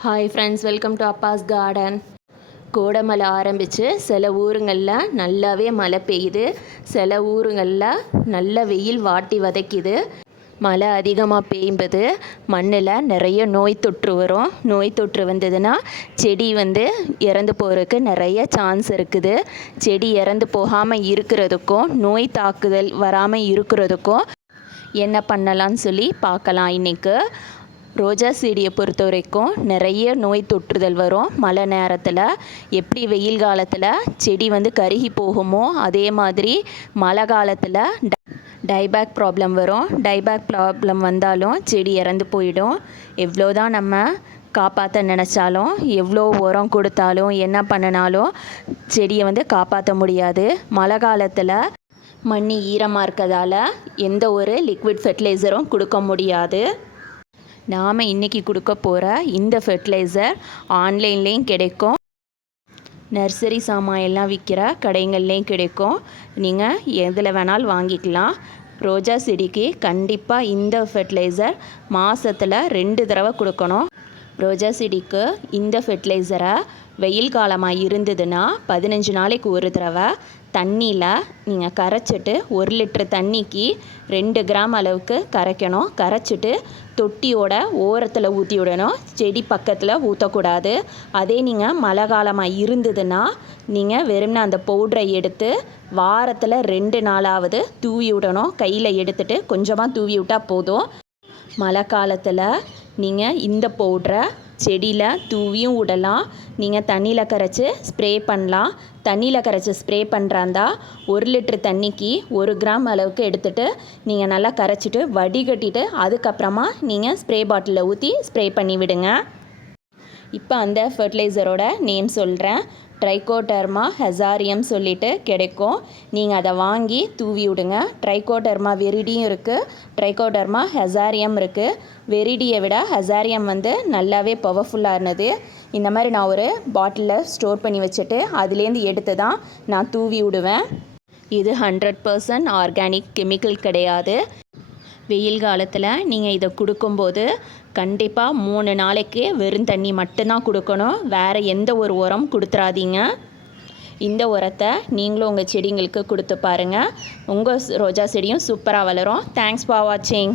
Hi friends welcome to Abbas garden Kodamalai ஆரம்பித்து சில ஊருங்களில் நல்லாவே மழை பெய்யுது. சில ஊருங்களில் நல்ல வெயில் வாட்டி வதைக்குது. மழை அதிகமாக பெய்யும்போது மண்ணில் நிறைய நோய் தொற்று வரும். நோய் தொற்று வந்ததுன்னா செடி வந்து இறந்து போகிறதுக்கு நிறைய சான்ஸ் இருக்குது. செடி இறந்து போகாமல் இருக்கிறதுக்கும் நோய் தாக்குதல் வராமல் இருக்கிறதுக்கும் என்ன பண்ணலாம்னு சொல்லி பார்க்கலாம் இன்றைக்கு ரோஜா செடியை பொறுத்த வரைக்கும் நிறைய நோய் தொற்றுதல் வரும். மழை நேரத்தில் எப்படி வெயில் காலத்தில் செடி வந்து கருகி போகுமோ அதே மாதிரி மழை காலத்தில் டைபேக் ப்ராப்ளம் வரும். டைபேக் ப்ராப்ளம் வந்தாலும் செடி இறந்து போயிடும். எவ்வளோ தான் நம்ம காப்பாற்ற நினச்சாலும் எவ்வளோ உரம் கொடுத்தாலும் என்ன பண்ணினாலும் செடியை வந்து காப்பாற்ற முடியாது. மழை காலத்தில் மண் ஈரமாக இருக்கிறதால எந்த ஒரு லிக்விட் ஃபெர்டிலைசரும் கொடுக்க முடியாது. நாம் இன்றைக்கி கொடுக்க போகிற இந்த ஃபெர்டிலைசர் ஆன்லைன்லேயும் கிடைக்கும். நர்சரி சாமான் எல்லாம் விற்கிற கடைங்கள்லேயும் கிடைக்கும். நீங்கள் எதில் வேணாலும் வாங்கிக்கலாம். ரோஜா செடிக்கு கண்டிப்பாக இந்த ஃபெர்டிலைசர் மாதத்தில் ரெண்டு தடவை கொடுக்கணும். ரோஜா செடிக்கு இந்த ஃபெர்டிலைசரை வெயில் காலமாக இருந்ததுன்னா பதினஞ்சு நாளைக்கு ஒரு தடவை தண்ணியில் நீங்கள் கரைச்சிட்டு ஒரு லிட்டர் தண்ணிக்கு ரெண்டு கிராம் அளவுக்கு கரைக்கணும். கரைச்சிட்டு தொட்டியோட ஓரத்தில் ஊற்றி விடணும். செடி பக்கத்தில் ஊற்றக்கூடாது அதே நீங்கள் மழை காலமாக இருந்ததுன்னா நீங்கள் வெறும்னா அந்த பவுட்ரை எடுத்து வாரத்தில் ரெண்டு நாளாவது தூவி விடணும். கையில் எடுத்துகிட்டு கொஞ்சமாக தூவி விட்டால் போதும். மழை காலத்தில் நீங்கள் இந்த பவுட்ரை செடியில் தூவியும் விடலாம். நீங்கள் தண்ணியில் கரைச்சி ஸ்ப்ரே பண்ணலாம். தண்ணியில் கரைச்சி ஸ்ப்ரே பண்ணுறாந்தா ஒரு லிட்ரு தண்ணிக்கு ஒரு கிராம் அளவுக்கு எடுத்துகிட்டு நீங்கள் நல்லா கரைச்சிட்டு வடிகட்டிட்டு அதுக்கப்புறமா நீங்கள் ஸ்ப்ரே பாட்டிலில் ஊற்றி ஸ்ப்ரே பண்ணி விடுங்க இப்போ அந்த ஃபர்டிலைசரோட நேம் சொல்கிறேன் ட்ரைகோடர்மா ஹெசாரியம் சொல்லிட்டு கிடைக்கும். நீங்கள் அதை வாங்கி தூவி விடுங்க. ட்ரைகோடர்மா வெரிடியும் இருக்குது ட்ரைகோடர்மா ஹெசாரியம் இருக்குது வெரிடியை விட ஹெசாரியம் வந்து நல்லாவே பவர்ஃபுல்லாக இருந்தது. இந்த மாதிரி நான் ஒரு பாட்டிலில் ஸ்டோர் பண்ணி வச்சுட்டு அதுலேருந்து எடுத்து தான் நான் தூவி விடுவேன். இது ஹண்ட்ரட் பர்சன்ட் ஆர்கானிக் கெமிக்கல் கிடையாது. வெயில் காலத்தில் நீங்கள் இதை கொடுக்கும்போது கண்டிப்பாக மூணு நாளைக்கு வெறும் தண்ணி மட்டும்தான் கொடுக்கணும். வேறு எந்த ஒரு உரம் கொடுத்துறாதீங்க. இந்த உரத்தை நீங்களும் உங்கள் செடிங்களுக்கு கொடுத்து பாருங்கள் உங்கள் ரோஜா செடியும் சூப்பராக வளரும். தேங்க்ஸ் ஃபார் வாட்சிங்